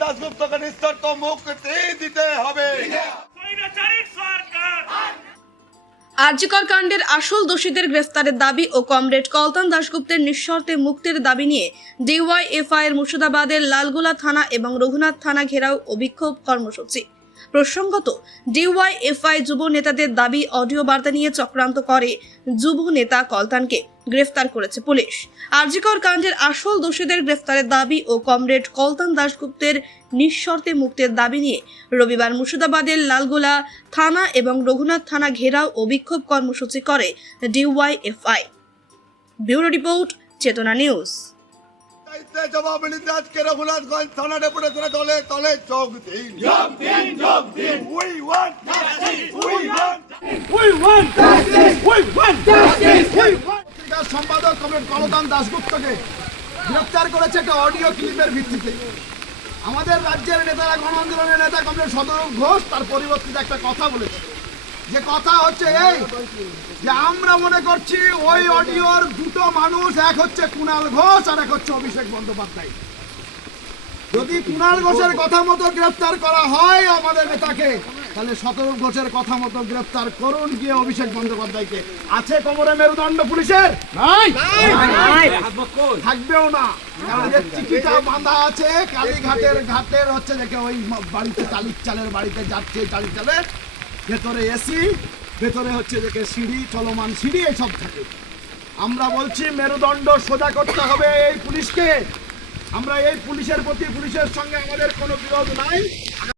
দাশগুপ্তকে নিঃশর্ত মুক্তি দিতে হবে। আরজিকর কাণ্ডের আসল দোষীদের গ্রেফতারের দাবি ও কমরেড কলতান দাশগুপ্তের নিঃশর্তে মুক্তির দাবি নিয়ে ডিওয়াইএফআই এর মুর্শিদাবাদের লালগোলা থানা এবং রঘুনাথ থানা ঘেরাও ও বিক্ষোভ কর্মসূচি। প্রসঙ্গত, ডিওয়াইএফআই যুব নেতাদের দাবি অডিও বার্তা নিয়ে চক্রান্ত করে যুব নেতা কলতানকে গ্রেফতার করেছে পুলিশ। আরজিকর কাণ্ডের আসল দোষীদের গ্রেফতারের দাবি ও কমরেড কলতান দাশগুপ্তের নিঃশর্তে মুক্তির দাবি নিয়ে রবিবার মুর্শিদাবাদের লালগোলা থানা এবং রঘুনাথ থানা ঘেরাও ও বিক্ষোভ কর্মসূচি করে ডিওয়াইএফআই। ব্যুরো রিপোর্ট, চেতনা নিউজ। জবাবদিহিতে আজকে রঘুনাথগঞ্জ থানা ডেপুটেশনে তলে তলে যোগ দিন। We want justice. We want পত্রিকার সম্পাদক কমরেড কলতান দাশগুপ্তকে গ্রেফতার করেছে একটা অডিও ক্লিপের ভিত্তিতে। আমাদের রাজ্যের নেতারা, গণ আন্দোলনের নেতা কমরেড সদরূপ ঘোষ তার পরিবর্তিত একটা কথা বলেছে, যে কথা হচ্ছে এই যে আমরা মনে করছি ওই অডিওর দুটো মানুষ, এক হচ্ছে কুণাল ঘোষ আর এক হচ্ছে অভিষেক বন্দ্যোপাধ্যায়। যদি কুণাল ঘোষের কথা মতো গ্রেফতার করা হয় আমাদের নেতাকে, তাহলে সতরূপ ঘোষের কথা মতো গ্রেফতার করুন গিয়ে অভিষেক বন্দ্যোপাধ্যায়কে। আছে কোমরে মেরুদণ্ড পুলিশের? থাকবেও না, কারণ যে চিঠিটা বাঁধা আছে কালীঘাটের ঘাটের হচ্ছে দেখে ওই বাড়িতে টালির চালের বাড়িতে যাচ্ছে, টালির চালে ভেতরে এসি, ভেতরে হচ্ছে দেখে সিঁড়ি, চলমান সিঁড়ি, এইসব থাকে। আমরা বলছি মেরুদণ্ড সোজা করতে হবে এই পুলিশকে। আমরা এই পুলিশের প্রতি, পুলিশের সঙ্গে আমাদের কোনো বিরোধ নাই।